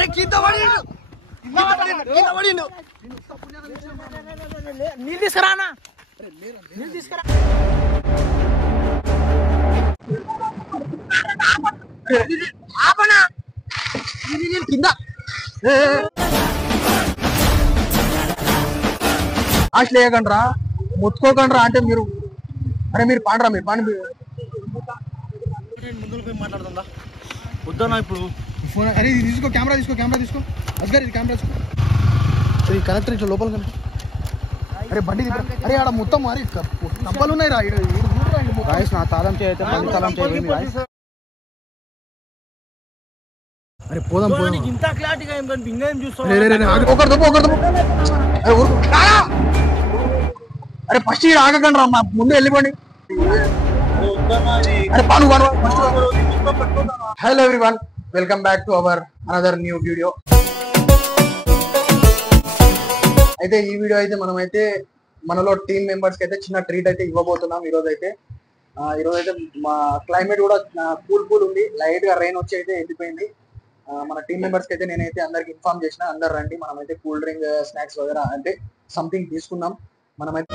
అరే కింద పడిండు నీళ్ళు తీసుకురా నీళ్ళు తీసుకురా కింద ఆశలు వేయకండి రా ముత్తుకోకండి రా అంటే మీరు అరే మీరు పాండ్రా మీరు పాండి ముందుకు పోయి మాట్లాడుతుందా వద్దనా ఇప్పుడు ఫోన్ అరే ఇది తీసుకో కెమెరా తీసుకో అస్గారు ఇది కెమెరా తీసుకో ఇది కనెక్టర్ ఇట్లా లోపల కనుక అరే బండి అరే ఆడ మొత్తం మరి కంపలు ఉన్నాయి రా నా తాళం చేయతే తాళం చేయండి అరే పోదాం ఇంత క్లారిటీగా ఏం కనిపి ఇంకా ఏం చూస్తావు అరే ఫస్ట్ ఆగకండి రా మా ముందు వెళ్ళిపోండి అరే పాను hello everyone welcome back to our another new video. అయితే ఈ వీడియో అయితే మనమైతే మనలో టీమ్ మెంబర్స్ కి అయితే చిన్న ట్రీట్ అయితే ఇవ్వబోతున్నాం. ఈరోజు అయితే మా క్లైమేట్ కూడా కూల్ ఉంది, లైట్ గా రెయిన్ వచ్చి అయితే వెళ్ళిపోయింది. మన టీమ్ మెంబర్స్ కి అయితే నేనైతే అందరికి ఇన్ఫార్మ్ చేసిన, అందరు రండి మనమైతే కూల్ డ్రింక్ స్నాక్స్ వగేరా అంటే సంథింగ్ తీసుకుందాం. మనమైతే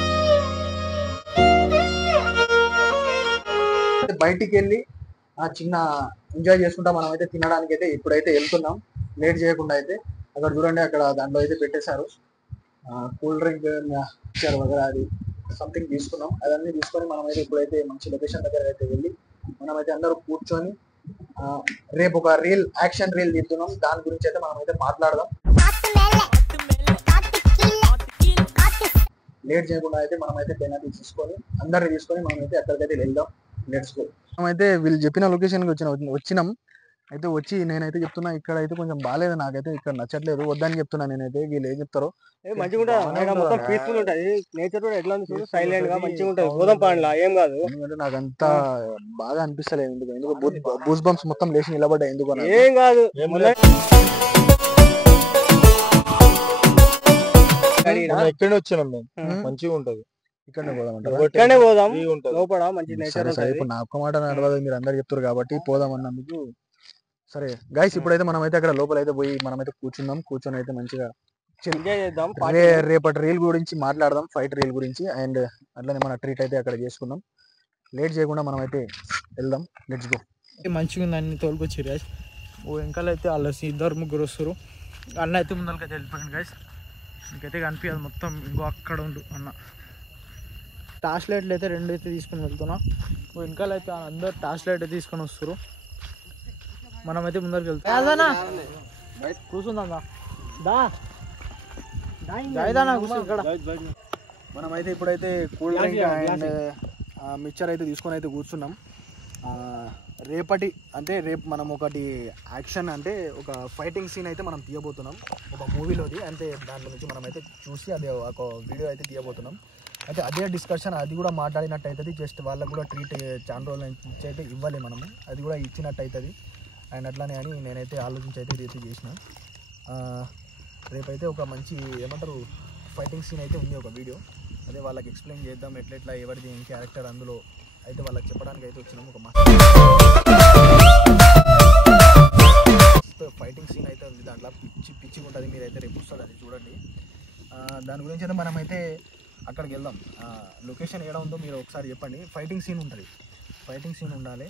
బయటికి వెళ్ళి చిన్న ఎంజాయ్ చేసుకుంటా మనమైతే తినడానికి అయితే ఇప్పుడైతే వెళ్తున్నాం. లేట్ చేయకుండా అయితే అక్కడ చూడండి, అక్కడ దాంట్లో అయితే పెట్టేశారు కూల్ డ్రింక్ ఇచ్చారు వగేరా, అది సంథింగ్ తీసుకున్నాం. అదన్నీ తీసుకొని మనమైతే ఇప్పుడైతే మంచి లొకేషన్ దగ్గర అయితే వెళ్ళి మనమైతే అందరూ కూర్చొని రేపు ఒక యాక్షన్ రీల్ తీస్తున్నాం. దాని గురించి అయితే మనమైతే మాట్లాడదాం. లేట్ చేయకుండా అయితే మనమైతే పెనాల్టీ తీసుకొని అందరిని తీసుకొని మనమైతే అక్కడికైతే వెళ్దాం. Let's go. మనమైతే వీళ్ళు చెప్పిన లొకేషన్కి వచ్చినాం. అయితే వచ్చి నేనైతే చెప్తున్నా ఇక్కడ అయితే కొంచెం బాగాలేదు, నాకైతే ఇక్కడ నచ్చట్లేదు, వద్దని చెప్తున్నా. నేనైతే వీళ్ళు ఏం చెప్తారో మంచిగా ఎందుకంటే నాకు అంతా బాగా అనిపిస్తలేదు. ఎందుకు బూస్ బంప్స్ మొత్తం లేచి నిలబడ్డా ఎందుకు ఏం కాదు. ఇక్కడే వచ్చినాం మేము, మంచిగా ఉంటది. ఇక్కడనే పోదాం లోపల మంచి నేచర్. ఇప్పుడు నా ఒక్క మాట నడవదు, మీరు అందరు చెప్తారు కాబట్టి పోదాం అన్నందుకు. సరే గైస్, ఇప్పుడైతే మనమైతే అక్కడ లోపల అయితే పోయి మనమైతే కూర్చొని అయితే మంచిగా రేపటి రీల్ గురించి మాట్లాడదాం, ఫైట్ రీల్ గురించి. అండ్ అట్లనే మన ట్రీట్ అయితే అక్కడ చేసుకుందాం. లేట్ చేయకుండా మనం అయితే వెళ్దాం. Let's go. మంచిగా ఉంది, అన్ని తోలుకొచ్చి ఓ వెంకాల అయితే వాళ్ళ ఇద్దరు ముగ్గురు వస్తారు. అన్న అయితే ముందరకైతే వెళ్ళిపోయింది గైస్, ఇంకైతే కనిపించదు మొత్తం. ఇంకో అక్కడ ఉండు అన్న. టార్చ్ లైట్లు అయితే 2 అయితే తీసుకుని వెళ్తున్నా. వెనకాల అయితే అందరు టార్చ్ లైట్ అయితే తీసుకొని వస్తారు. మనమైతే ముందరికి వెళ్తాం. కూర్చుందా ఇక్కడ. మనమైతే ఇప్పుడైతే కూల్ డ్రింక్ అండ్ మిక్చర్ అయితే తీసుకొని అయితే కూర్చున్నాం. రేపు మనం ఒకటి యాక్షన్ అంటే ఒక ఫైటింగ్ సీన్ అయితే మనం తీయబోతున్నాం ఒక మూవీలోది. అంటే దాంట్లో నుంచి మనం అయితే చూసి అదే ఒక వీడియో అయితే తీయబోతున్నాం. అయితే అదే డిస్కషన్, అది కూడా మాట్లాడినట్టు అవుతుంది. జస్ట్ వాళ్ళకు కూడా ట్రీట్ చాలా రోజుల నుంచి అయితే ఇవ్వాలి మనము, అది కూడా ఇచ్చినట్టు అవుతుంది. అండ్ అట్లానే అని నేనైతే ఆలోచించి అయితే రేపు చేసిన. రేపైతే ఒక మంచి ఏమంటారు ఫైటింగ్ సీన్ అయితే ఉంది, ఒక వీడియో. అదే వాళ్ళకి ఎక్స్ప్లెయిన్ చేద్దాం ఎట్లా ఎవరిది ఏం క్యారెక్టర్ అందులో అయితే వాళ్ళకి చెప్పడానికి అయితే వచ్చినాము. ఒక ఫైటింగ్ సీన్ అయితే ఉంది, దాంట్లో పిచ్చిగా ఉంటుంది. మీరైతే రేపు వస్తుంది, అది చూడండి. దాని గురించి అయితే మనమైతే అక్కడికి వెళ్దాం. లొకేషన్ ఏడా ఉందో మీరు ఒకసారి చెప్పండి. ఫైటింగ్ సీన్ ఉండాలి.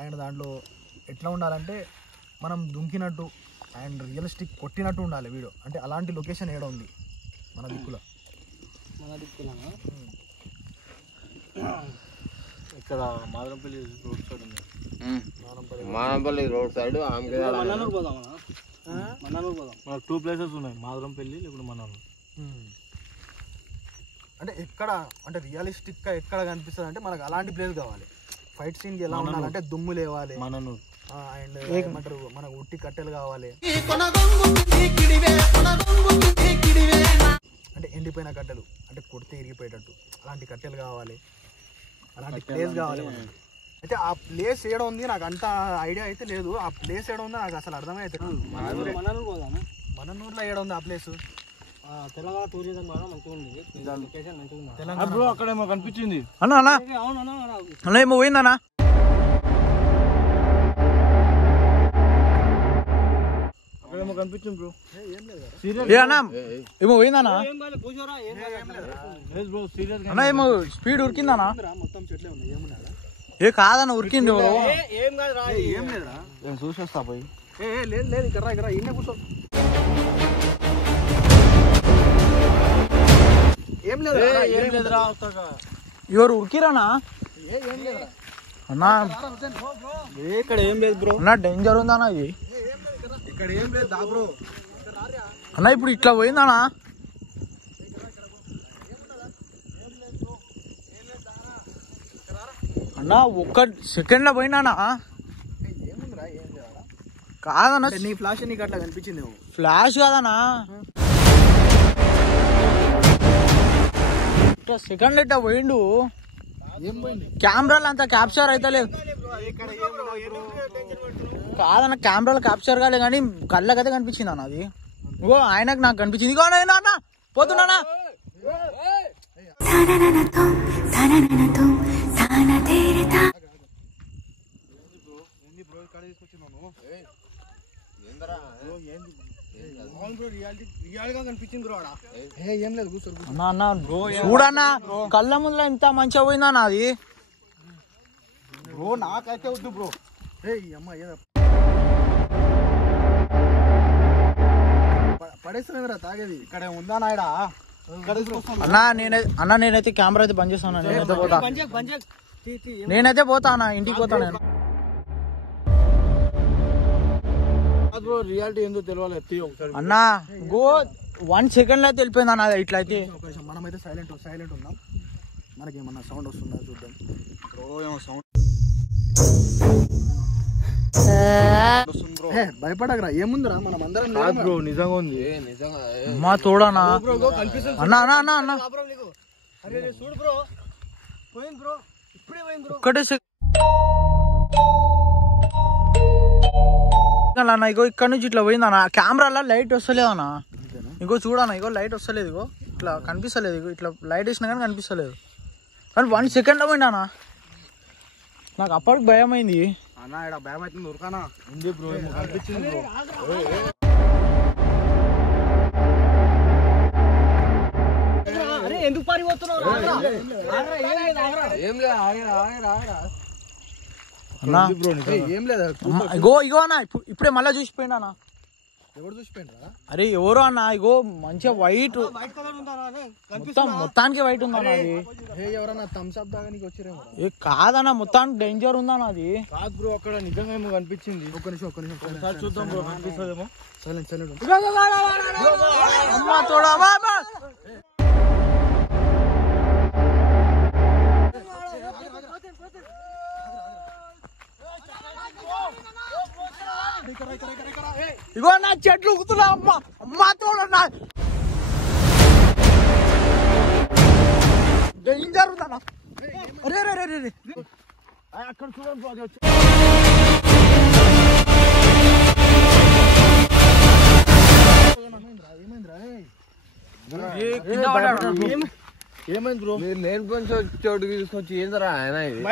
అండ్ దాంట్లో ఎట్లా ఉండాలంటే మనం దుంకినట్టు అండ్ రియలిస్టిక్ కొట్టినట్టు ఉండాలి వీడియో. అంటే అలాంటి లొకేషన్ ఏడా ఉంది మన దిక్కులో? ఇక్కడ మాదరంపల్లి రోడ్ సైడ్ ఉంది. మాదరంపల్లి రోడ్ సైడ్ మన్నానూరు పోదాం. మనకు 2 ప్లేసెస్ ఉన్నాయి, మాదరంపల్లి లేకుంటే మన్నానూరు. అంటే ఎక్కడ అంటే రియలిస్టిక్గా ఎక్కడ కనిపిస్తుంది అంటే మనకు అలాంటి ప్లేస్ కావాలి. ఫైట్ సీన్కి ఎలా ఉండాలంటే దుమ్ము లేవాలి, మన్నానూరు. అండ్ ఏమంటారు మనకు ఉట్టి కట్టెలు కావాలి, అంటే ఎండిపోయిన కట్టెలు, అంటే కొడితే ఇరిగిపోయేటట్టు అలాంటి కట్టెలు కావాలి, అలాంటి ప్లేస్ కావాలి. అయితే ఆ ప్లేస్ ఏడ ఉంది నాకు అంత ఐడియా అయితే లేదు. ఆ ప్లేస్ ఏడ ఉందో నాకు అసలు అర్థమైతే. మన్ననూరులో ఏడ ఉంది ఆ ప్లేస్? తెలంగాణ టూరిజం కూడా మంచిగా ఉంది, లొకేషన్ మంచిగా ఉంది. తెలంగాణ అక్కడేమో కనిపించింది అన్న ఏమో పోయిందన్నా. అక్కడేమో కనిపించింది బ్రో. ఏమో పోయిందన్నా అన్న, ఏమో స్పీడ్ ఉరికిందనా? మొత్తం చెట్లే ఉన్నాయి, ఏమున్నాడా? ఏ కాదన్న, ఉరికింది ఎవరో. ఏం లేదురా, నేను చూసేస్తా పోయి. లేదు లేదు, ఇక్కడ ఇన్నే కూర్చో. ఏం లేదురా. ఎవరు ఉరికిరానా ఏం లేదురా అన్నా? ఇక్కడ ఏం లేదు బ్రో. అన్నా డేంజర్ ఉందన్నా ఇది. ఇక్కడ ఏం లేదు దా బ్రో. అన్నా ఇప్పుడు ఇట్లా పోయిందనా? అన్నా ఒక్క సెకండ్ లో పోయినానా? ఏముందిరా, ఏం లేదురా. కాదన్నా, నీ ఫ్లాష్ నీకు అట్లా కనిపించింది. ఫ్లాష్ కాదనా, ఇట్లా సెకండ్ ఇట్లా పోయిండు. ఏం పోయింది? కెమెరాలు అంతా క్యాప్చర్ అయితే లేదు కాదన్న, కెమెరాలు క్యాప్చర్ కాలే కానీ కళ్ళకైతే కనిపించింది అన్న అది. ఇగో ఆయనకు నాకు కనిపించింది. ఇగో అన్న పోతున్నానా? ఏం లేదు కూర్చో. అన్న అన్న చూడన్నా, కళ్ళ ముందులో ఇంత మంచిగా పోయిందన్న అది. బ్రో నాకైతే వద్దు బ్రో. అమ్మ పడేస్తారా తాగేది? ఇక్కడ ఉందా నాయడా? అన్న నేనైతే కెమెరా అయితే బంద్ చేస్తాను. నేనైతే పోతా, నేనైతే పోతా అన్న, ఇంటికి పోతా నేను. రియాలిటీ ఏందో తెలియాలి ఒకసారి అన్న గో 1 సెకండ్ లో అయితే వెళ్ళిపోయింది అన్న అది. ఇట్లా అయితే మనమైతే సైలెంట్ ఉన్నాం. మనకి ఏమన్నా సౌండ్ వస్తుందా చూద్దాం. ఏమో సౌండ్ భయపడకరా, ఏముందిరా, మనం అందరం బ్రో. నిజంగా ఉంది, నిజంగా అమ్మా తోడనా అన్న అన్న అన్న అన్న చూడు బ్రో, పోయింది బ్రో, ఇప్పుడే పోయింది బ్రో. ఒక్కటే అన్న. ఇగో ఇక్కడ నుంచి ఇట్లా పోయింది అన్న. కెమెరాలో లైట్ వస్తలేదు అన్న. ఇగో చూడన్నా, ఇగో లైట్ వస్తలేదు. ఇగో ఇట్లా కనిపిస్తలేదు. ఇగో ఇట్లా లైట్ వేసినా కానీ కనిపిస్తలేదు. కానీ 1 సెకండ్ లో పోయింది అన్న. నాకు అప్పటికి భయం అయింది అన్న. ఇక్కడ భయం అవుతుంది, ఉరకానా ఉంది బ్రో, కనిపించింది బ్రో. ఎందుకు పారిపోతున్నావు? ఏం లేదు, ఆగరా. ఏం లేదా? ఇగో ఇగో అన్న, ఇప్పుడే మళ్ళా చూసిపోయింది అన్న. ఎవరు చూసిపోయినరా? అరే ఎవరో అన్న, ఇగో మంచిగా వైట్ మొత్తానికి వైట్ ఉందన్న అది. ఎవరన్నా థమ్స్ అప్ తాగడానికి వచ్చిరేమో. ఏ కాదన్న, మొత్తానికి డేంజర్ ఉందన్న అది. కాదు బ్రో, అక్కడ నిజంగా ఏమో కనిపించింది. ఒక్క నిమిషం చూద్దాం బ్రో, కనిపిస్తుందేమో. సైలెంట్ అమ్మా తోడా ఇగో నా చెట్లు ఉగుతున్నా. అమ్మా తోడన్నా డేంజర్ ఉందన్న. అరే రే రే రే అక్కడ చూడండి బ్రో, అది వచ్చి ఏమైంది బ్రో? మీరు నేను కొంచెం చోటుకి తీసుకొచ్చి ఏందరా ఆయన ఇది?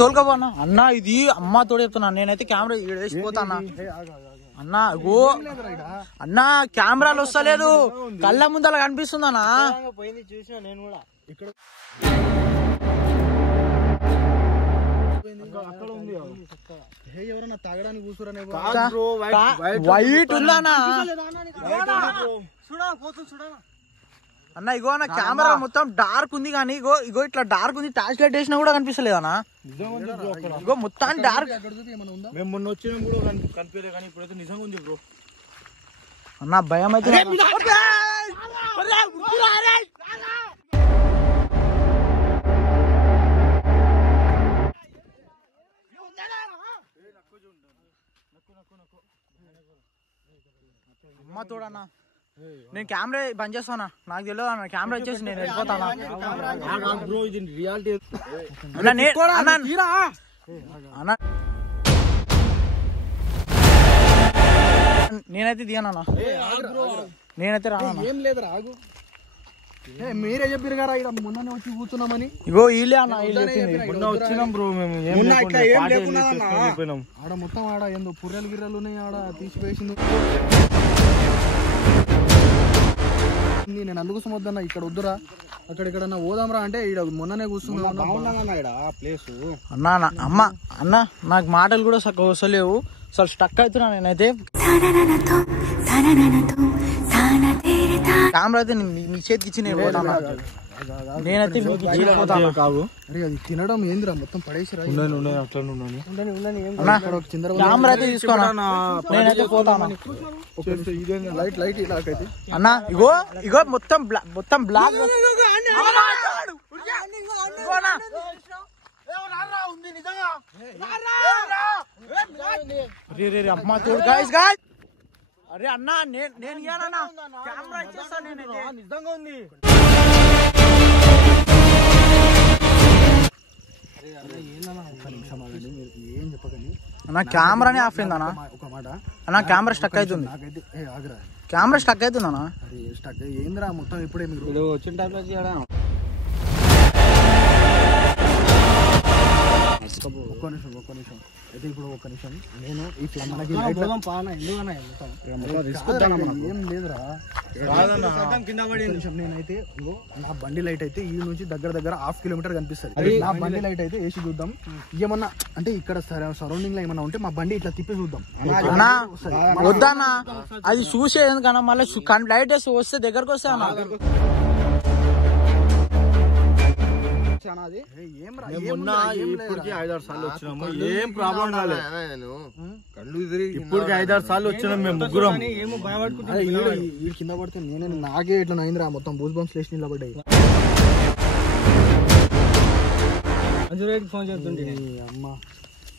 తోలుకపో అన్న. ఇది అమ్మ తోడు చెప్తున్నా, నేనైతే కెమెరా వేసిపోతా అన్న. గో అన్న, కెమెరాలు వస్తలేదు, కళ్ళ ముందర కనిపిస్తుంది అన్న. పోయింది, చూసిన నేను కూడా. ఇక్కడ ఎవరన్నా తాగడానికి కూర్చురనే వైట్ ఉందన్నా అన్న. ఇగో అన్న, కెమెరా మొత్తం డార్క్ ఉంది కానీ ఇగో ఇగో ఇట్లా డార్క్ ఉంది. టార్చ్ లైట్ వేసినా కూడా కనిపిస్తలేదు అన్న. ఇగో మొత్తాన్ని డార్క్. మేము మొన్న వచ్చినా కూడా కనిపించలే, కానీ ఇప్పుడైతే నిజంగా ఉంది బ్రో. అన్న భయం అయితే. అమ్మ తోడన్నా, నేను కెమెరా బంద్ చేస్తానా, నాకు తెలియదు అన్న. కెమెరా వచ్చేసి నేను వెళ్ళిపోతానా. నేనైతే దిగానన్నా, నేనైతే రానా. ఏం లేదు, రాగు. మీరే చెప్పారు కదా ఇక్కడ మొన్ననే వచ్చి కూర్చున్నామని. ఇగో వీళ్ళే అన్న వచ్చినాం బ్రో మేము ఆడ మొత్తం ఆడ ఏందో పుర్రెలు గిర్రెలు ఉన్నాయి ఆడ తీసివేసింది. నేను అందుకోసం వద్దన్నా ఇక్కడ వద్దురా అక్కడెక్కడన్నా పోదాంరా అంటే ఇక్కడ మొన్ననే కూర్చున్నా ప్లేస్ అన్నా అమ్మ అన్న నాకు మాటలు కూడా చక్కగా వస్తలేవు అసలు స్టక్ అవుతున్నా నేనైతే. కెమెరా అయితే మీ చేతికి ఇచ్చి నేను పోతాను నేనైతే కాదు. అరే అది తినడం ఏందిరా మొత్తం పడేసిరా. కెమెరా అయితే తీసుకోనా నేనైతే పోతాను లైట్ ఇలాగైతే అన్న. ఇగో ఇగో మొత్తం మొత్తం బ్లాక్ అమ్మా తోడు గాయస్ గాయ్. అరే అన్నా నేను ఇయ్యానన్నా కెమెరా ఇచ్చేస్తాను నేనైతే. నిజంగా ఉంది. ఏం చెప్పకండి అన్న కెమెరానే ఆఫ్ అయిందన్నా. ఒక మాట అన్న కెమెరా స్టక్ అవుతుంది. నాకైతే ఆగరా కెమెరా స్టక్ అవుతుందన్నా. అరే స్టక్ ఏందిరా మొత్తం ఇప్పుడే మీరు వచ్చిన టైంలో ఒక్క నిమిషం అయితే ఇప్పుడు ఒక్క నిమిషం నేను ఇట్లా మనకి ఏం లేదురా నేనైతే ఇంకో నా బండి లైట్ అయితే ఈ నుంచి దగ్గర 1/2 కిలోమీటర్ కనిపిస్తుంది. నా బండి లైట్ అయితే వేసి చూద్దాం. ఏమన్నా అంటే ఇక్కడ సరౌండింగ్ లో ఏమన్నా ఉంటే మా బండి ఇట్లా తిప్పి చూద్దాం. అన్నా వద్దన్నా అది చూసే ఎందుకన్నా మళ్ళీ లైట్ వేసి వస్తే దగ్గరకు వస్తే అన్న ఇప్పటికి 5-6 సార్లు వచ్చినాము. ఏం ప్రాబ్లం రాలేదు. ఇప్పటికి 5-6 సార్లు వచ్చినాం మేము ముగ్గురం. కింద పడితే నాకే ఇట్లా అయిందిరా మొత్తం బూస్ బంప్స్ లేచి నిలబడ్డాయి. ఫోన్ చేస్తుంటే అమ్మా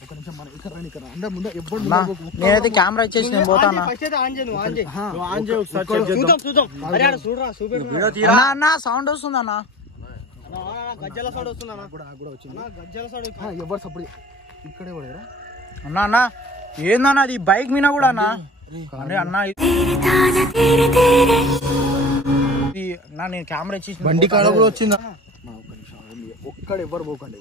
ఒక నిమిషం మనం ఇక్కడ అంటే ముందు ఎప్పుడు నేనైతే కెమెరా ఇచ్చేసి నేను పోతాను. అన్న సౌండ్ వస్తుంది అన్న. ఎవరు సప్పుడు ఇక్కడే పడేరా అన్న అన్న ఏందన్నా అది బైక్ మీద కూడా అన్న. అన్న నేను కెమెరా ఇచ్చేసి బండి కాడ కూడా వచ్చిందా. ఒక్కడ ఎవరు పోకండి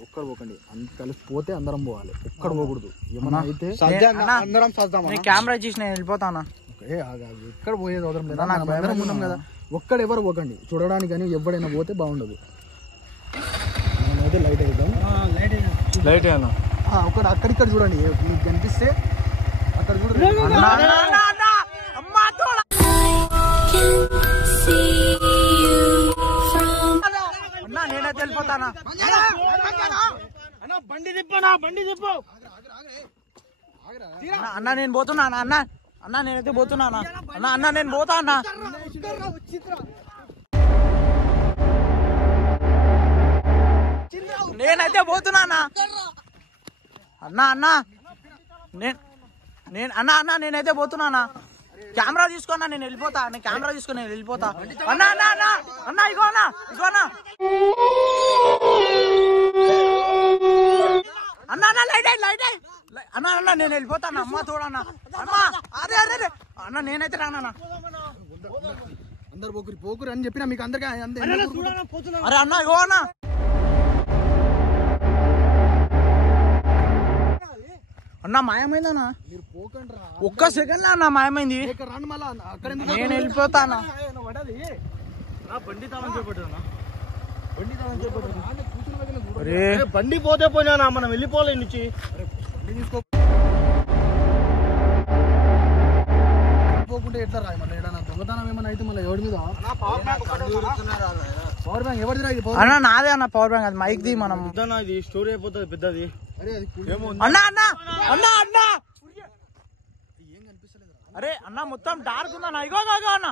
కలిసి పోతే అందరం పోవాలి. ఒక్కడ పోకూడదు. ఏమన్నా అయితే కెమెరా ఇచ్చేసి నేను వెళ్ళిపోతాను. ఎక్కడ పోయేది అవసరం లేదా ఉన్నాం కదా. ఒక్కడ ఎవరు పోకండి చూడడానికి కానీ ఎవడైనా పోతే బాగుండదు. నేనైతే లైట్ వేద్దాం. లైట్ ఒకటి అక్కడిక్కడ చూడండి మీకు కనిపిస్తే అక్కడ చూడండి. నేనైతే వెళ్ళిపోతానా. బండి తిప్పనా బండి తిప్పు అన్న నేను పోతున్నా అన్న. అన్న నేనైతే పోతున్నా అన్న నేను పోతా అన్న. నేనైతే పోతున్నా అన్న అన్న నేనైతే పోతున్నా. కెమెరా తీసుకున్నా నేను వెళ్ళిపోతా. నేను కెమెరా తీసుకుని నేను వెళ్ళిపోతా. అన్న అన్న అన్న అన్న ఇగో అన్న అన్న అన్న లైట్ అన్న అన్న నేను వెళ్ళిపోతాను. అమ్మ తోడన్నా అమ్మ. అరే అన్న నేనైతే రానా. అందరు పోకురు అని చెప్పినా మీకు అందరికీ. అరే అన్న ఇగో అన్న అన్న మాయమైందన్నా. ఒక్క సెకండ్ అన్న మాయమైంది. నేను వెళ్ళిపోతానా. బండి పోతే పోయినా మనం వెళ్ళిపోలే నుంచి. పోకుంటే ఎట్లా రాయి మళ్ళీ ఏదైనా దొంగతనం ఏమైనా అయితే మళ్ళీ ఎవరి మీద పవర్ బ్యాంక్ ఎవరిది రా? అన్న నాదే అన్న పవర్ బ్యాంక్. అది మైక్ ది మనం ఇది స్టోరీ అయిపోతుంది పెద్దది. అన్న అన్న అన్న అన్న అరే అన్న మొత్తం డార్క్ ఉందన్న. ఇగో అన్న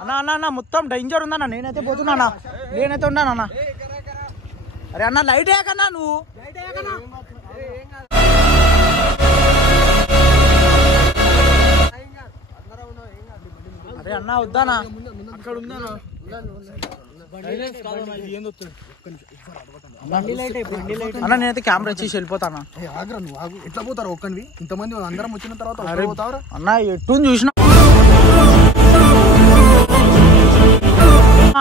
అన్న అన్న అన్న మొత్తం డేంజర్ ఉందన్న. నేనైతే పోతున్నా. నేనైతే ఉన్నానన్న. అరే అన్న లైట్ వేయకన్నా నువ్వు. అరే అన్న వద్దానా. అక్కడ ఉందానా అన్న నేనైతే కెమెరా ఇచ్చేసి వెళ్ళిపోతానా. ఆగ్రా నువ్వు ఆగు. ఎట్లా పోతారు ఒక్కనివి? ఇంతమంది అందరం వచ్చిన తర్వాత అన్న ఎట్టు చూసినా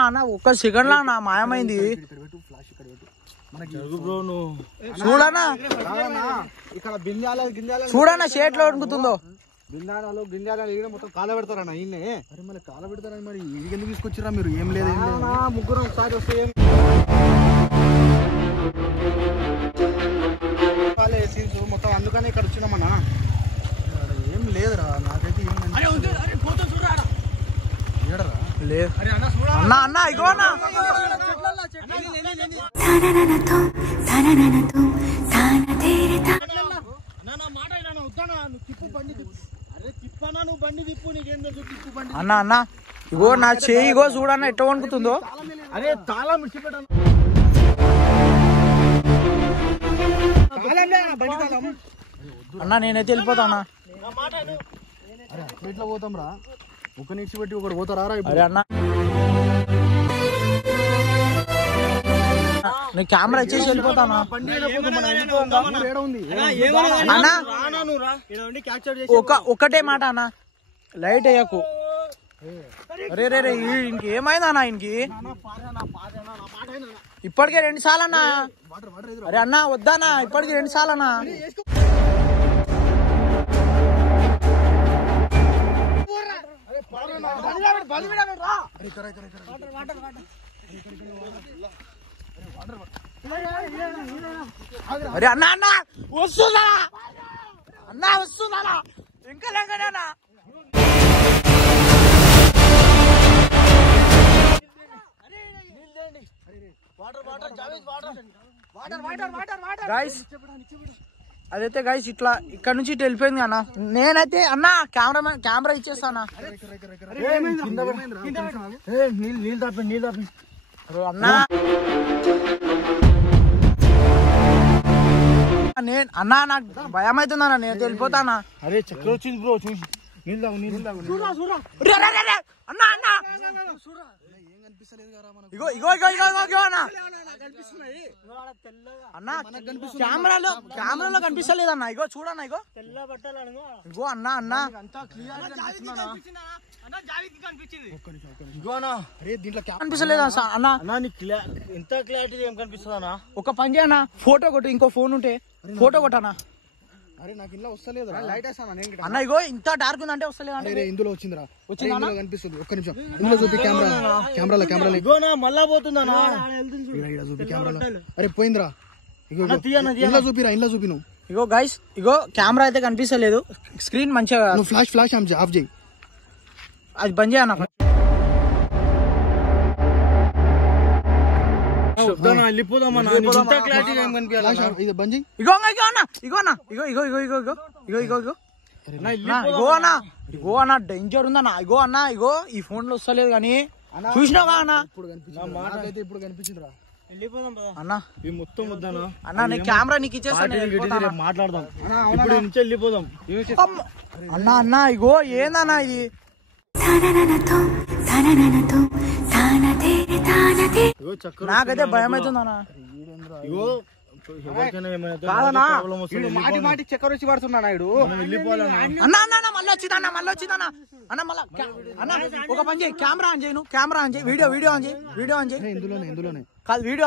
అన్న ఒక్క సెకండ్ లా నా మాయమైంది చూడనా ఇక్కడ బిందాల గింజాల చూడనా షేట్ లో ఉడుకుతుందో బిందాలు గింజాలు మొత్తం కాల పెడతారన్న ఈయనే. అరే మళ్ళీ కాల పెడతారని మరి ఇది ఎందుకు తీసుకొచ్చిరా మీరు? ఏం లేదు ముగ్గురు ఒకసారి వస్తే మొత్తం అందుకని ఇక్కడ వచ్చినామన్నా. ఏం లేదురా నాకైతే లేదు అన్న అన్న ఇగో అన్న అన్న అన్న ఇగో నా చేయి ఇగో చూడన్న ఎట్లా వణుకుతుందో. అరే తాళం ఇచ్చిపెట్టాను అన్న నేనైతే వెళ్ళిపోతానా. అరే ఎట్లా పోతాం రా? ఒక నిమిషి పెట్టి ఒకటి పోతారా? అరే అన్న నేను కెమెరా ఇచ్చేసి వెళ్ళిపోతానా. అన్న ఒక్కటే మాట అన్న, లైట్ వేయకు. అరే రే రే ఇంకేమైందా అన్న? ఇంకి ఇప్పటికే 2 సార్లు అన్నా. అరే అన్న వద్దానా, ఇప్పటికి 2 సార్లు అన్నా. అరే అన్న అన్న వస్తుందా అన్న? వస్తుందా ఇంకా లేకనా? గైస్ అదైతే గైస్ ఇట్లా ఇక్కడ నుంచి ఇటు వెళ్ళిపోయింది అన్న. నేనైతే అన్న కెమెరా ఇచ్చేస్తానా. నీళ్ళు తప్పి అన్నా నేను అన్నా నాకు భయం అవుతుందన్నా, నేను వెళ్ళిపోతానా. అరే చక్కెర వచ్చింది బ్రో, చూసి నీళ్ళు అన్నా అన్నా ఇగో ఇగో ఇగో ఇగో ఇగో అన్న అన్న కెమెరాలో కనిపిస్తలేదన్న. ఇగో చూడన్నా ఇగో ఇగో అన్న అన్న కనిపిస్తలేదా అన్న? ఎంత క్లారిటీ ఏం కనిపిస్తుందా? ఒక పని చేయనా, ఫోటో కొట్టు. ఇంకో ఫోన్ ఉంటే ఫోటో కొట్టనా. అరే నాకు ఇలా వస్తలేదు లైట్ వేస్తాను అన్న. ఇగో ఇంత డార్క్ ఉందంటే వస్తలేదు. ఇందులో వచ్చిందిరా, వచ్చిందా కనిపిస్తుంది. ఒక్క నిమిషం ఇందులో చూపి కెమెరాలో ఇగోనా మళ్ళా పోతుందా? చూపి కెమెరాలో. అరే పోయిందిరా, ఇంట్లో చూపిరా, ఇంట్లో చూపి నువ్వు. ఇగో గైస్ ఇగో కెమెరా అయితే కనిపిస్తలేదు, స్క్రీన్ మంచిగా. నువ్వు ఫ్లాష్ ఆఫ్ చేయి, అది బంద్ చేయన్న. ఇగో అన్న ఇగో అన్న ఇగో ఇగో ఇగో ఇగో ఇగో ఇగో ఇగో ఇగో ఇగో అన్న ఇగో అన్న డేంజర్ ఉందన్న. ఇగో అన్న ఇగో ఈ ఫోన్ లో వస్తలేదు కానీ చూసినావా అన్న? ఇప్పుడు కనిపించిందిరా. అన్న ఈ మొత్తం వద్దానా అన్న నేను కెమెరా నీకు ఇచ్చేస్తాను, మాట్లాడదాం. ఇప్పుడు నుంచి వెళ్ళిపోదాం. అన్న అన్న ఇగో ఏందన్నా ఇది? నాకైతే భయం అవుతుంది అన్న. ఇగో మాటి చక్కెర వచ్చి పడుతున్నా అన్న అన్న మళ్ళీ వచ్చిందన్న అన్న మళ్ళా అన్న ఒక పని చేయి, కెమెరా ఆన్ చేయి, నువ్వు కెమెరా ఆన్ చేయి, వీడియో ఆన్ చేయి. ఇందులోనే కాదు వీడియో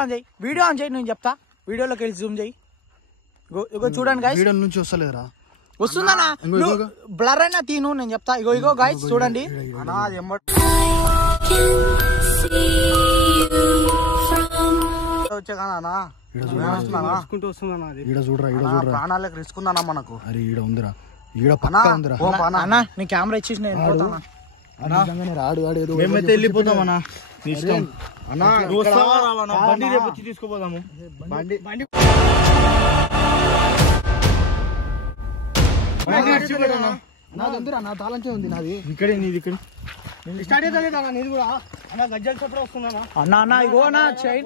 ఆన్ చేయి, నేను చెప్తా. వీడియోలోకి వెళ్ళి జూమ్ చేయి. ఇగో చూడండి గైస్, వీడియో నుంచి వస్తలేదురా. వస్తుందన్నా, బ్లర్ అయినా తీను, నేను చెప్తా. ఇగో ఇగో గైస్ చూడండి. ప్రాణాలకు రిస్క్ ఉందన్నా మనకు. అరే ఈడ ఉందిరా, ఈడ పక్కా ఉందిరా. అన్న నీ కెమెరా ఇచ్చేసి నేను వెళ్ళిపోతానా. మేమైతే వెళ్ళిపోతాం అన్న, నీ ఇష్టం అన్న. బండి రేపు వచ్చి తీసుకుపోదాము. బండి నాది ఉందిరా, నా తాళంచే ఉంది నాది. ఇక్కడే నీది ఇక్కడ స్టార్ట్ అయితే లేదా నీది కూడా? అన్న గజ్జల చెప్పడం వస్తుందన్నా. అన్న అన్న ఇగో అన్న చైన్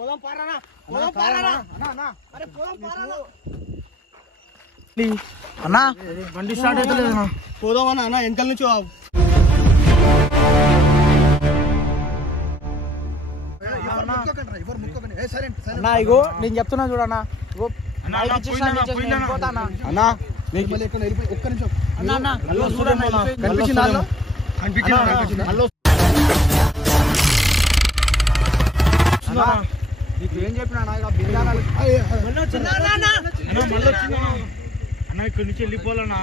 అన్న బండి స్టార్ట్ అయితే లేదా? పోదామన్నా అన్న, వెనకాల నుంచి అన్న. ఇగో నేను చెప్తున్నా చూడన్నా, ఇగో అన్నా ఒక్క నిమిషం చూడన్నా. వచ్చిందా నీకు ఏం చెప్పినా బిర్యానీ అన్న ఇక్కడి నుంచి వెళ్ళిపోవాలన్నా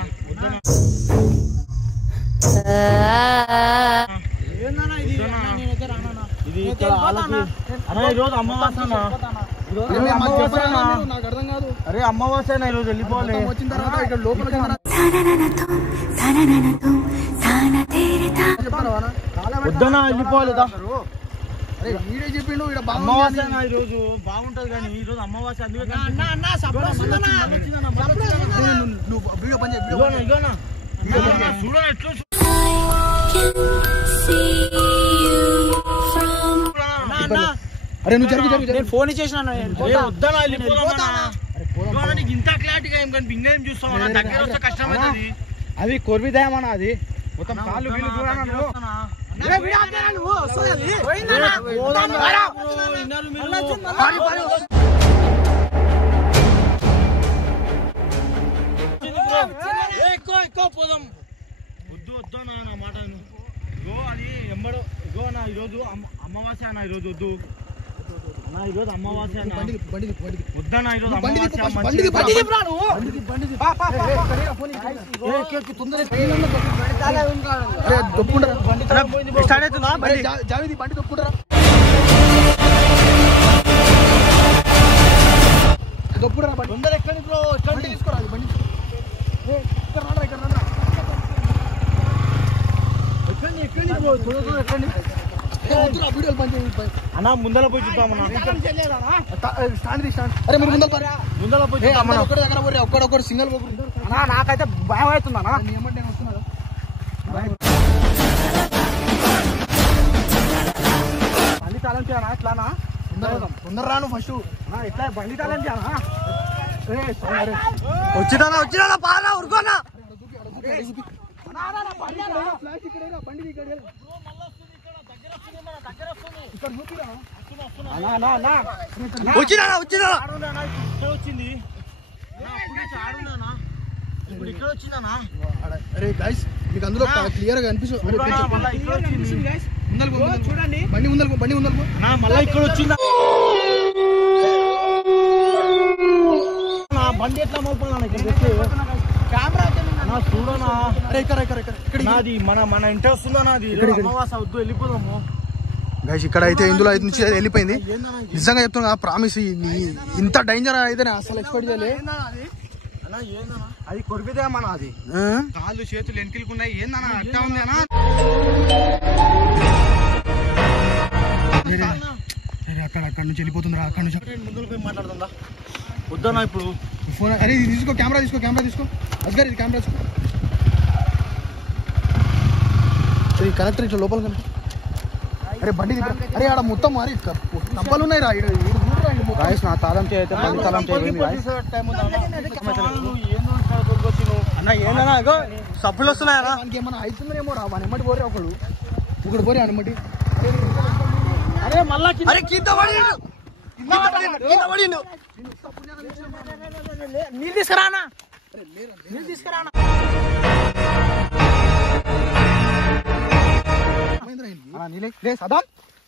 ఇది ఈరోజు అమావాస్య నాకు అర్థం కాదు. అరే అమావాస్య ఈరోజు వెళ్ళిపోవాలి. వచ్చిన తర్వాత ఇక్కడ లోపల వద్దనా వెళ్ళిపోవాలి. వీడే చెప్పిండు అమావాస్య ఈరోజు బాగుంటది కానీ ఈ రోజు అమావాస్య అందుకే వీడియో పని చూడనా ఎట్లా అరే నువ్వు జరుగు ఫోన్ ఇచ్చేసిన వద్దనా వెళ్ళిపోదా నీకు ఇంత క్లారిటీగా ఏం కానీ ఇంకేం చూస్తావు దగ్గర వస్తే కష్టమైంది. అది కొర్విదయమన్నా అది మొత్తం కాళ్ళు ఎక్కువ పోదాం. వద్దు వద్దనా నా మాట ఇగో అది ఎంబడో ఇగో నా ఈరోజు అమావాస్య అన్న ఈరోజు వద్దు అన్న ఈరోజు అమావాస్య అన్న వద్దనా ఈరోజు అమావాస్య జావేది బండి తొప్పుకుంటారా తొప్పుడరా తొందర ఎక్కడి బ్రో బండి తీసుకోరా బండి ఇక్కడ రారా ఇక్కడ రారా ఎక్కండి బ్రో ఎక్కండి వీడియోలు పని అన్న ముందర పోయి చూద్దామన్నా. స్టాండ్ అరే మీరు ముందర పోయి ఒక్కడి దగ్గర ఒక్కడొక్కడు సింగల్ నాకైతే భయం అవుతుందా ఏమంటే వస్తున్నా బండి తాళం చేయనా ఎట్లానా తొందర రాను ఫస్ట్ ఎట్లా బండి తాళం చేయనా వచ్చినా పారా ఉరుకోనా వచ్చింది ఇప్పుడు ఇక్కడ వచ్చిందనా. అరే గైస్ మీకు అందులో క్లియర్ గా కనిపిస్తుంది చూడండి బండి ముందరకు మళ్ళీ ఇక్కడ వచ్చిందా బండి ఎట్లా మోపాలన్నా కెమెరా చూడనా ఇక్కడ నాది మన ఇంటి వస్తుందా నాది అమావాస వద్దు వెళ్ళిపోదాము. గైస్ ఇక్కడ అయితే ఇందులో అయితే నుంచి వెళ్ళిపోయింది. నిజంగా చెప్తున్నా ప్రామిస్ ఇంత డేంజర్ అయితే అసలు ఎక్స్పెక్ట్ చేయలే. అది కొరిపిదేమన్నా అది కాళ్ళు చేతులు వెనకిలుకున్నాయి ఏందన్నా అట్టా ఉంది అన్నా. అక్కడ నుంచి వెళ్ళిపోతుందిరా అక్కడ నుంచి ముందుకు పోయి మాట్లాడుతుందా వద్దనా ఇప్పుడు ఫోన్. అరే ఇది తీసుకో కెమెరా తీసుకో అస్గర్ ఇది కెమెరా తీసుకో. కనెక్టర్ ఇట్లా లోపల కనుక అరే బండి అరే ఆడ మొత్తం మరి కంపలు ఉన్నాయి రా నా తాళం అయితే బండి తాళం అన్న ఏందన్నా ఇగో సబ్బులు వస్తున్నాయా ఏమన్నా అవుతుందేమో రా వాని ఎమ్మటి పోరే ఒకడు పోరే అనమ్మటి. అరే మళ్ళా కింద నీళ్ళు తీసుకురానా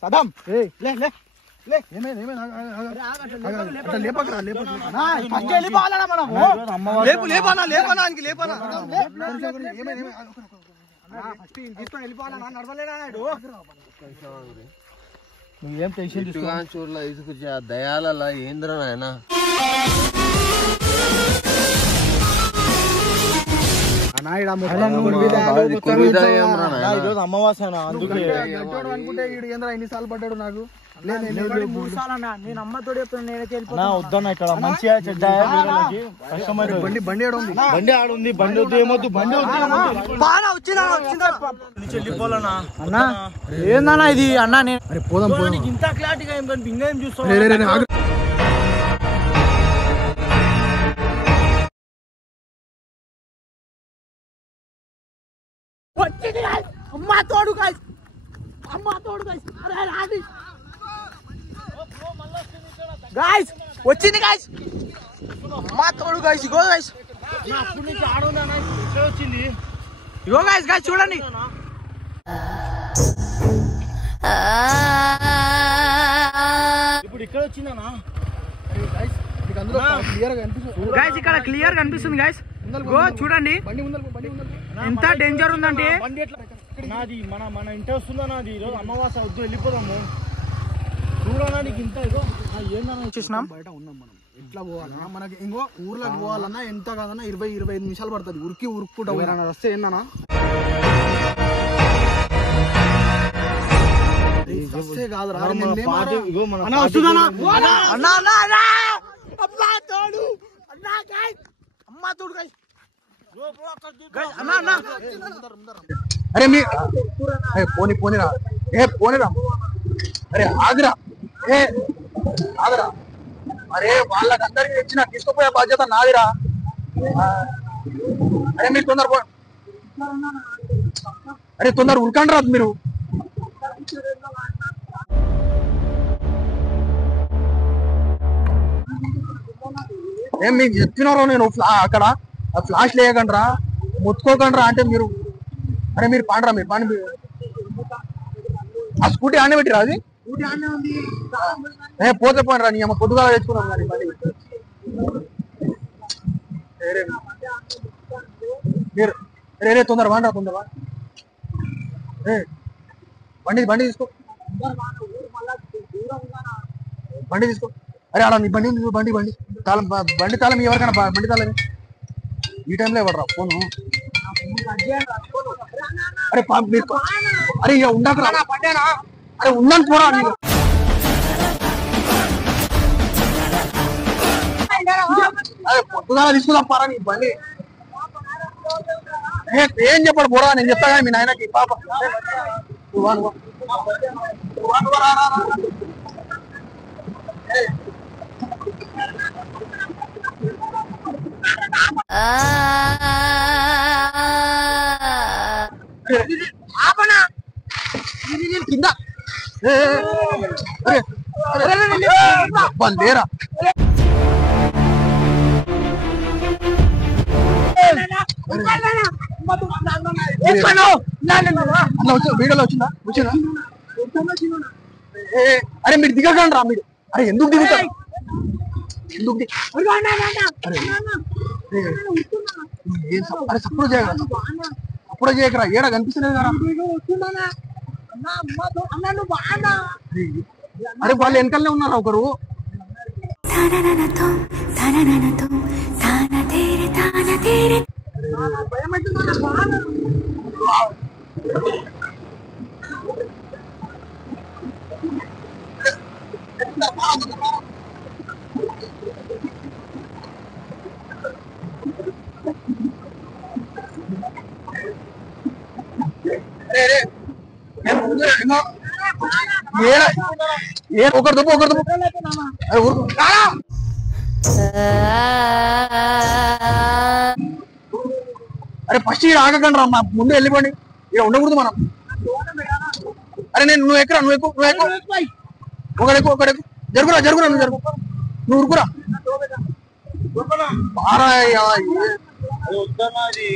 సదాం లేపకరా నువ్వేం టెన్షన్ చూడలా తీసుకొచ్చి ఆ దయాల ఏంద్ర నాయన ఈరోజు అమావాస్య అందుకే అనుకుంటే ఎన్నిసార్లు పడ్డాడు నాకు నేను అమ్మతోడు నేనైతే వద్దన్న ఇక్కడ మంచిగా చెడ్డ బండి ఆడుంది బండి వద్దు ఏమొద్దు బండి వెళ్ళిపోవాలన్నా అన్నా ఏందన్నా ఇది అన్నా నేను పోదాం ఇంత క్లారిటీగా ఏం కానీ ఇంకేం చూస్తావు అమ్మా తోడు గాయ్స్ అరే రాండి గాయ్స్ వచ్చింది గాయ్స్ అమ్మా తోడు గాయ్స్ ఇగో గాయ్స్ అప్పటి నుంచి ఆడుందన్నా ఇట్లా వచ్చింది ఇగో గాయ్స్ చూడండి ah ఇక్కడ వచ్చిందనా గైస్ ఇక్కడ క్లియర్ కనిపిస్తుంది గైస్ గో చూడండి ఎంత డేంజర్ ఉందంటే బండి ఎట్లా నాది మన ఇంటి వస్తుందా నాది ఈరోజు అమావాస వద్దు వెళ్ళిపోదాము చూడనా నీకు ఇంత ఇదో ఏంటన్నా చూసినాం బయట ఉన్నాం మనం ఎట్లా పోవాలన్నా మనకి ఇంకో ఊర్లోకి పోవాలన్నా ఎంత కాదన్నా 20-25 నిమిషాలు పడుతుంది ఉరుక్కుంటా వస్తే ఏందన్నా వస్తే కాదు అరే మీ పోనీరా పోనీరా అరే ఆగ్రా ఆగ్రా అరే వాళ్ళకందరికి ఇచ్చిన తీసుకుపోయే బాధ్యత నాదిరా అరే మీరు తొందర అరే తొందర ఉరకండి రాదు మీరు ఏం మీకు చెప్తున్నారో నేను అక్కడ ఫ్లాష్ లేయకండ్రా ముత్తుకోకండ్రా అంటే మీరు అరే మీరు పాండ్రా మీరు పాండి ఆ స్కూటీ ఆనే పెట్టిరా అది పోతే పోయినరా నీ అమ్మ పొద్దుగా తెచ్చుకున్నాం కానీ మీరు రే తొందర వాండ్రా తొందర బండి తీసుకో బండి తీసుకో అరే అలా నీ బండి తాళం బండి తాళం ఎవరికైనా బండి తాళం ఈ టైంలో ఇవ్వడరా ఫోను అరే అరే ఇక ఉండకు అరే ఉన్నాను చూడ అరే పొద్దుగా తీసుకుందాం పారా నీ బండి ఏం చెప్పాడు పోరా నేను చెప్తా కానీ మీ నాయనకి పాప కింద బందేరా వీడియోలో వచ్చిందా అరే మీరు దిగకండి రా మీరు అరే ఎందుకు దిగుతారు అరే సప్పుడు చేయగలరా అప్పుడే చేయకరా ఏడా కనిపిస్తలేదు కదా అరే వాళ్ళు వెనకాలనే ఉన్నారా ఒకరు ఒకరు దుబ్బు అరే ఫస్ట్ ఇక్కడ ఆగకండి రా ముందు వెళ్ళిపోండి ఇక్కడ ఉండకూడదు మనం అరే నువ్వు ఎక్కురా నువ్వు ఒకడెక్కు జరుగురా నువ్వు జరుగు నువ్వు ఉరుకురా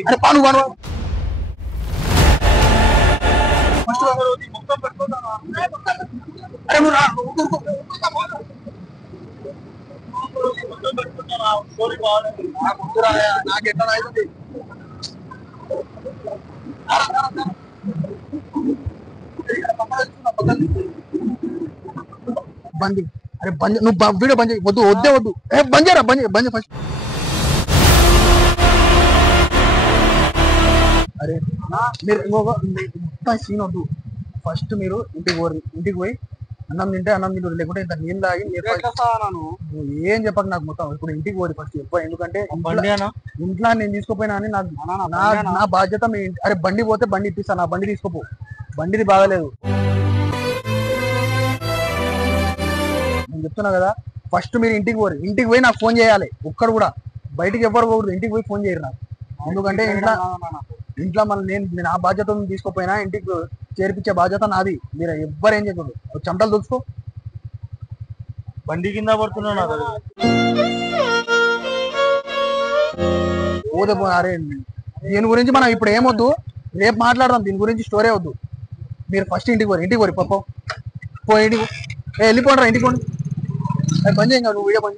అరే పాను అరే నువ్వు నాకు ఎట్లా అవుతుంది బంద్ అరే బంద్ నువ్వు వీడియో బంద్ వద్దు బంద్ చేయరా బంద్ ఫస్ట్ అరే మీరు మొత్తం సీన్ వద్దు ఫస్ట్ మీరు ఇంటికి పోయి అన్నం తింటే అన్నం తింటు లేకుంటే ఇంత నీళ్ళు తాగి నువ్వు ఏం చెప్పక నాకు మొత్తం ఇప్పుడు ఇంటికి పోయి ఫస్ట్ చెప్ప ఎందుకంటే ఇంట్లో నేను తీసుకోపోయినా అని నాకు నా బాధ్యత మీ అరే బండి పోతే బండి ఇప్పిస్తాను నా బండి తీసుకోపో బండిది బాగలేదు నేను చెప్తున్నా కదా ఫస్ట్ మీరు ఇంటికి పోయి నాకు ఫోన్ చేయాలి ఒక్కడు కూడా బయటికి ఎవ్వరు పోకూడదు ఇంటికి పోయి ఫోన్ చేయరు నాకు ఎందుకంటే ఇంట్లో నేను నా బాధ్యత తీసుకోపోయినా ఇంటికి చేర్పించే బాధ్యత నాది మీరు ఎవ్వరు ఏం చేయకూడదు చెమటలు దుడుచుకో బండి కింద పడుతున్నా పోతే అరే దీని గురించి మనం ఇప్పుడు ఏమొద్దు రేపు మాట్లాడదాం దీని గురించి స్టోరీ వద్దు మీరు ఫస్ట్ ఇంటికి పోయి పప్ప ఇంటికి వెళ్ళిపోండి రా ఇంటికి పోండి బంద్ చేయి, నువ్వు వీడియో బంద్